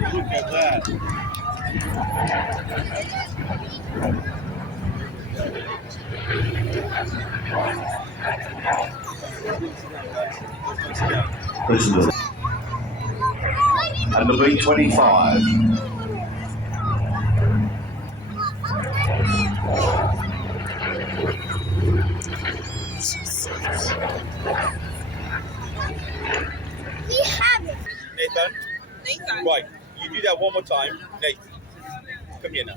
Look at that. Listen to that. And the B25. Nathan? Right. You do that one more time. Nathan, come here now.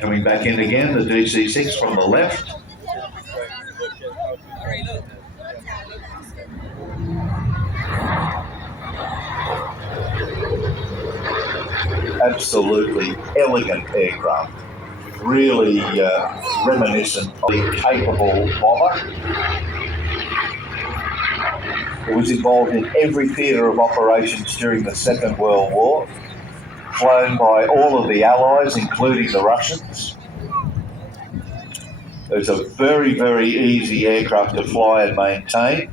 Coming back in again, the DC6 from the left. Absolutely elegant aircraft. Really reminiscent of a capable bomber. It was involved in every theatre of operations during the Second World War, flown by all of the Allies, including the Russians. It's a very, very easy aircraft to fly and maintain.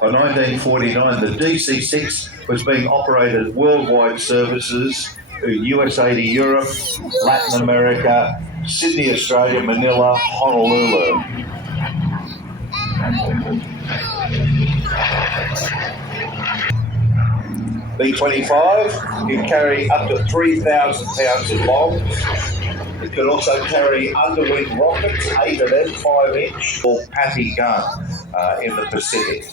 By 1949, the DC-6 was being operated worldwide services in USA to Europe, Latin America, Sydney, Australia, Manila, Honolulu. B-25 can carry up to 3,000 pounds of bombs. It can also carry underwing rockets, 8 of them, 5-inch, or Patty gun in the Pacific.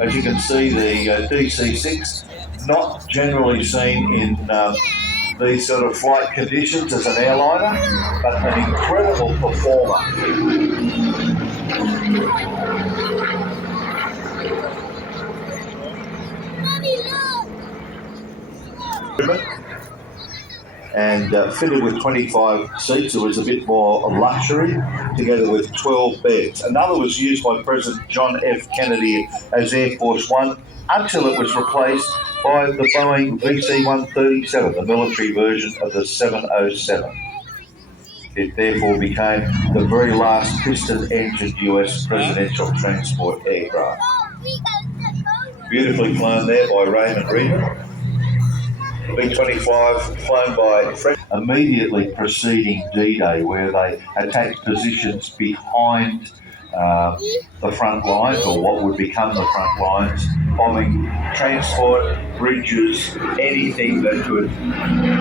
As you can see, the DC-6 not generally seen in these sort of flight conditions as an airliner, but an incredible performer. And fitted with 25 seats, it was a bit more luxury, together with 12 beds. Another was used by President John F. Kennedy as Air Force One until it was replaced by the Boeing VC-137, the military version of the 707. It therefore became the very last piston-engined US presidential transport aircraft. Beautifully flown there by Raymond Reader. The B-25 flown by French immediately preceding D-Day, where they attacked positions behind the front lines, or what would become the front lines, bombing transport, bridges, anything that could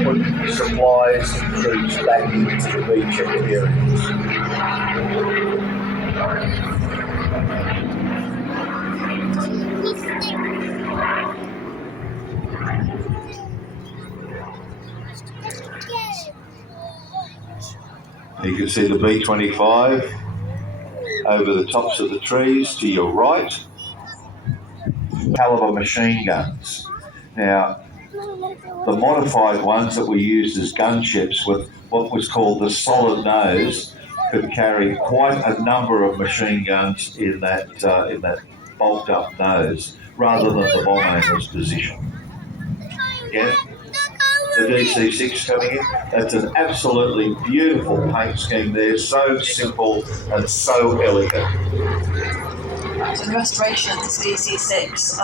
put supplies and troops back into the beachhead areas. You can see the B-25 over the tops of the trees to your right. Caliber machine guns. Now, the modified ones that were used as gunships with what was called the solid nose could carry quite a number of machine guns in that bulked up nose, rather than the bomb anger's position. Again, the DC-6 coming in. That's an absolutely beautiful paint scheme there, so simple and so elegant. So the restoration of this DC-6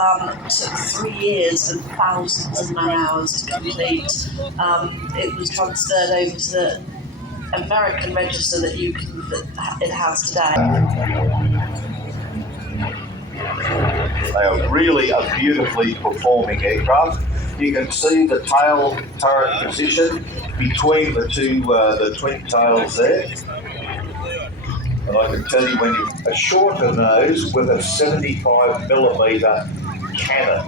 took 3 years and thousands of man-hours to complete. It was transferred over to the American register that it has today. They are really a beautifully performing aircraft. You can see the tail turret position between the twin tails there. And I can tell you, when you a shorter nose with a 75mm cannon,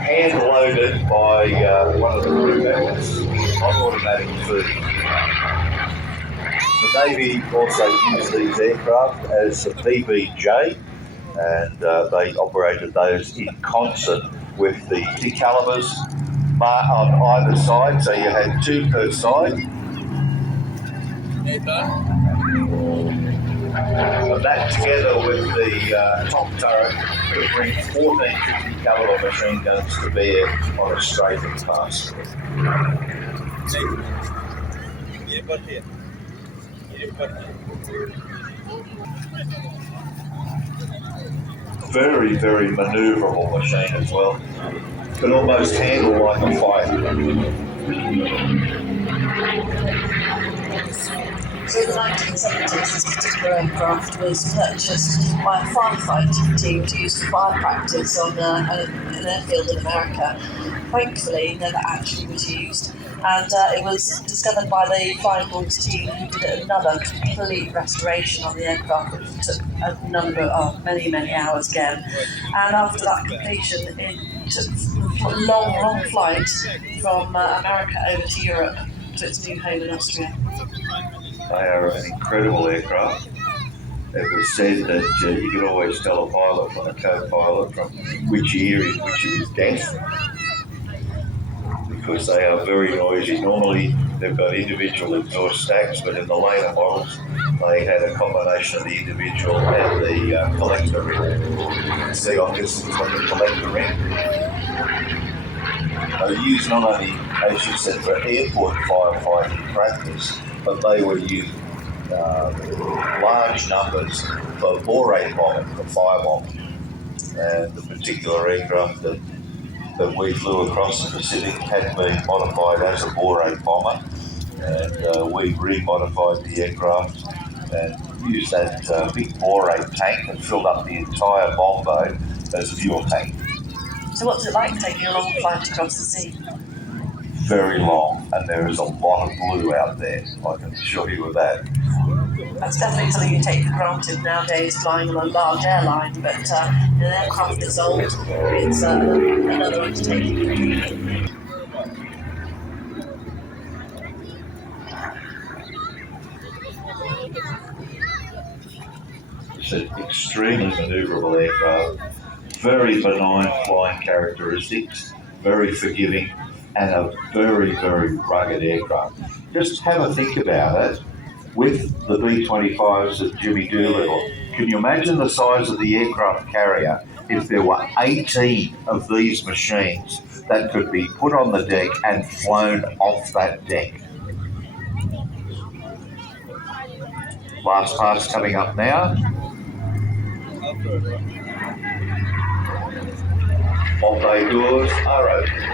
hand loaded by one of the crew members on automatic food. The Navy also used these aircraft as the PBJ, and they operated those in concert with the calibers on either side, so you had 2 per side. And that, together with the top turret, could bring 1450 caliber machine guns to bear on a strafing pass. Very, very manoeuvrable machine as well. Could almost handle like a fighter. So in the 1970s, this particular aircraft was purchased by a firefighting team to use for fire practice on an airfield in America. Thankfully, it never actually was used, and it was discovered by the Flying Balls team, who did another complete restoration on the aircraft, which took a number of many hours again. And after that completion, it took a long flight from America over to Europe to its new home in Austria. They are an incredible aircraft. It was said that you could always tell a pilot from a co-pilot from which year in which he was deaf, because they are very noisy. Normally they've got individual exhaust stacks, but in the later models they had a combination of the individual and the collector ring. You can see on this it's got the collector ring. They were used not only, as you said, for airport firefighting practice, but they were used large numbers for borate bombing, for firebombing. And the particular aircraft that we flew across the Pacific had been modified as a borate bomber, and we remodified the aircraft and used that big borate tank and filled up the entire bomb boat as a fuel tank. So what's it like taking a long flight across the sea? Very long, and there is a lot of blue out there, I can assure you of that. That's definitely something you take for granted nowadays, flying on a large airline, but an aircraft that's old, it's another undertaking. It's an extremely manoeuvrable aircraft, very benign flying characteristics, very forgiving, and a very, very rugged aircraft. Just have a think about it. With the B25s at Jimmy Doolittle, can you imagine the size of the aircraft carrier if there were 18 of these machines that could be put on the deck and flown off that deck? Last pass coming up now. All bay doors are open.